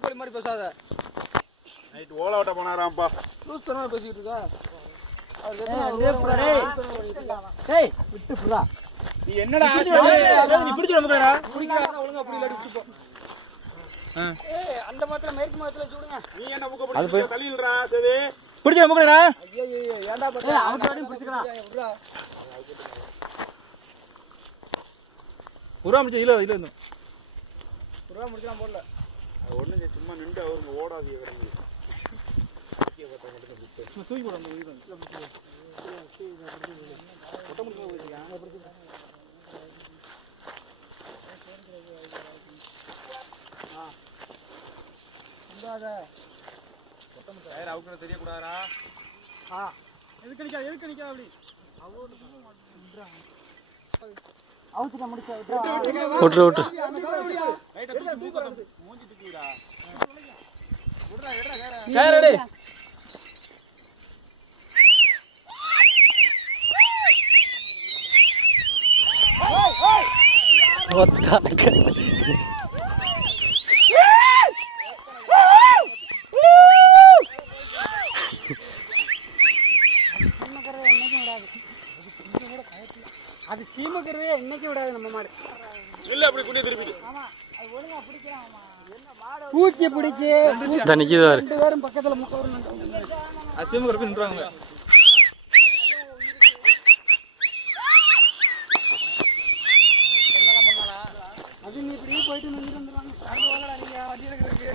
நாட்டுக்கோழி மாதிரி பேசாத. நைட் ஓலை ஓட்ட போனாராம்ப்பா. லூஸ்தனமா பேசிட்டு இருக்கா. நீ என்னடா நீ பிடிச்சு நம்ம பேரா குடிக்கிறாங்க ஒழுங்கா அப்படி இல்லாட்டி பிடிச்சுப்போ. அந்த மரத்துல மேற்கு மரத்துல சூடுங்க. நீ என்ன புக்க பிடிச்சு தள்ளிடுறா. சரி பிடிச்சு நம்ம பேரா. ஐயோ ஏன்டா பத்த அவன் பிடிச்சுக்கலாம். புறா முடிச்சு இல்ல இல்ல இன்னும் புறா முடிச்சலாம் போடல. ஒண்ணு சும்மா நின்று அவருக்கு ஓடாதீங்க கிடந்து தூக்கி போட அந்த உயிர் தெரியக்கூடாதா? எதுக்கு நிக்காத அப்படி அவுத்துட்ட முடிச்சா விட்டு விட்டு மூஞ்சி தூக்கிடா. கேரடி ஒத்தாக்க அது சீமக்கறவே இன்னைக்கு விடாது நம்ம மாடு. இல்ல அப்படி குடி திருப்பி. ஆமா அது ஒழுங்கா பிடிக்கலாம். பூச்சி பிடிச்சி நிக்குது 2 பேரும் பக்கத்துல முக்கவரும் அசியமா கருப்பி நின்றாங்க. அது நீ இப்படியே போயிட்டு நின்று வந்துடுவாங்க. நீங்க வண்டி எடுக்கிறதுக்கு